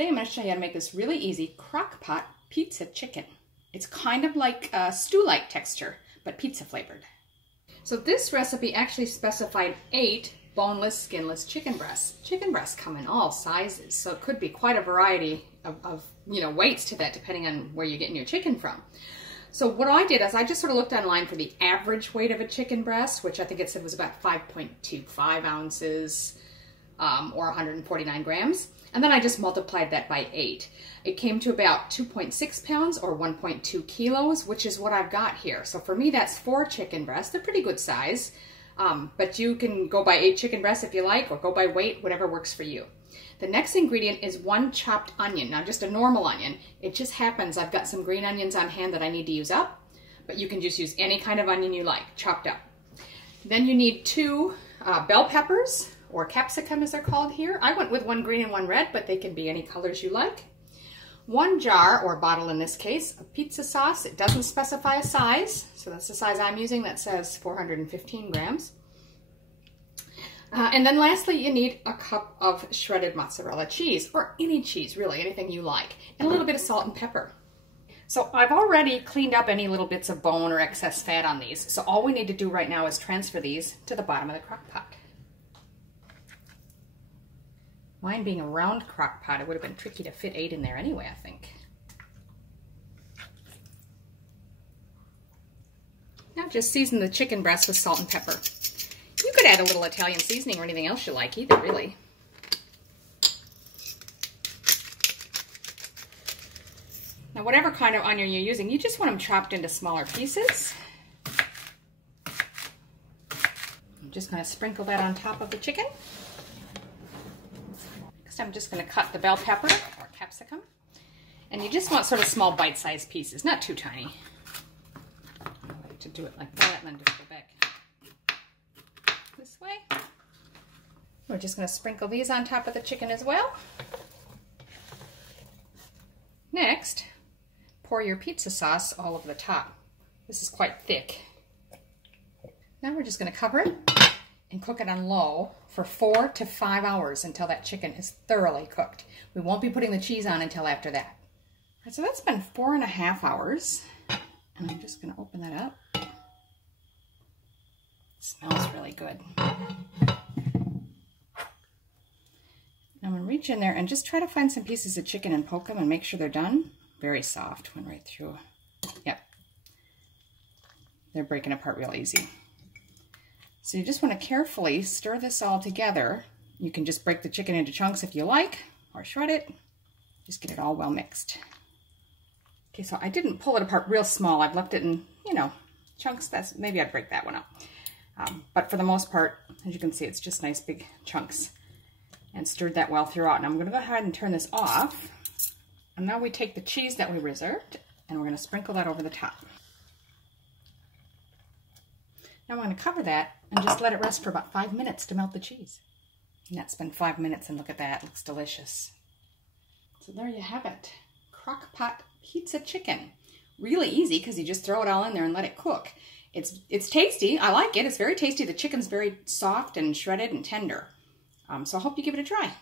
Today I'm going to show you how to make this really easy crock pot pizza chicken. It's kind of like a stew-like texture, but pizza flavored. So this recipe actually specified 8 boneless, skinless chicken breasts. Chicken breasts come in all sizes, so it could be quite a variety of weights to that depending on where you're getting your chicken from. So what I did is I just sort of looked online for the average weight of a chicken breast, which I think it said was about 5.25 ounces or 149 grams. And then I just multiplied that by 8. It came to about 2.6 pounds or 1.2 kilos, which is what I've got here. So for me, that's 4 chicken breasts. They're pretty good size, but you can go by 8 chicken breasts if you like, or go by weight, whatever works for you. The next ingredient is 1 chopped onion. Now, just a normal onion. It just happens I've got some green onions on hand that I need to use up, but you can just use any kind of onion you like, chopped up. Then you need 2 bell peppers, or capsicum as they're called here. I went with 1 green and 1 red, but they can be any colors you like. 1 jar, or bottle in this case, of pizza sauce. It doesn't specify a size, so that's the size I'm using. That says 415 grams. And then lastly, you need a cup of shredded mozzarella cheese, or any cheese, really, anything you like, and a little bit of salt and pepper. So I've already cleaned up any little bits of bone or excess fat on these, so all we need to do right now is transfer these to the bottom of the crock pot. Mine being a round crock pot, it would have been tricky to fit 8 in there anyway, I think. Now just season the chicken breast with salt and pepper. You could add a little Italian seasoning or anything else you like either, really. Now whatever kind of onion you're using, you just want them chopped into smaller pieces. I'm just going to sprinkle that on top of the chicken. Next I'm just going to cut the bell pepper or capsicum. And you just want sort of small bite-sized pieces, not too tiny. I like to do it like that and then just go back this way. We're just going to sprinkle these on top of the chicken as well. Next, pour your pizza sauce all over the top. This is quite thick. Now we're just going to cover it and cook it on low for 4 to 5 hours until that chicken is thoroughly cooked. We won't be putting the cheese on until after that. All right, so that's been 4.5 hours. And I'm just going to open that up. It smells really good. I'm going to reach in there and just try to find some pieces of chicken and poke them and make sure they're done. Very soft, went right through. Yep. They're breaking apart real easy. So you just want to carefully stir this all together. You can just break the chicken into chunks if you like, or shred it. Just get it all well mixed. Okay, so I didn't pull it apart real small. I've left it in, chunks. Maybe I'd break that one up. But for the most part, as you can see, it's just nice big chunks. And stirred that well throughout. And I'm going to go ahead and turn this off. And now we take the cheese that we reserved, and we're going to sprinkle that over the top. Now I'm going to cover that and just let it rest for about 5 minutes to melt the cheese. And that's been 5 minutes, and look at that, it looks delicious. So there you have it, crock pot pizza chicken. Really easy because you just throw it all in there and let it cook. It's tasty, I like it, it's very tasty. The chicken's very soft and shredded and tender. So I hope you give it a try.